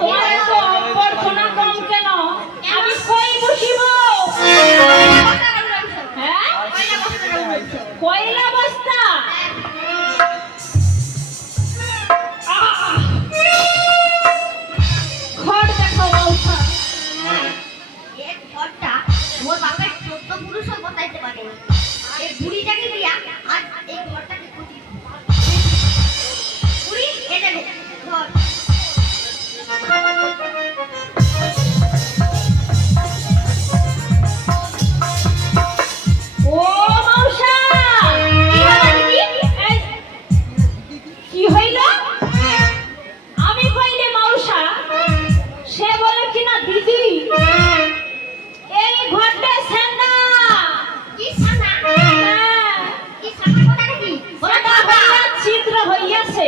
তোমার এত অভ্যর্থনা কম কেন? আমি কই বসিব? হ্যাঁ, কয়লা বস্তা। ঘর দেখো বৌঠা। এই ঘরটা মোর বাবার 14 পুরুষও বসাইতে পারে না। এই বুড়িটাকে দিয়া আজ এই ঘরটাকে খুঁজি। বুড়ি এটা ঘর। ও মৌসা, কি হলো দিদি? এই, কি হইল? আমি কইলে মৌসা, সে বলে কিনা দিদি এই ঘরটা সেন্দা। কি সানা? হ্যাঁ, কি সানা কথা নাকি? বলো তো সেটা বাবা। হইয়া ছিদ্র হইয়াছে।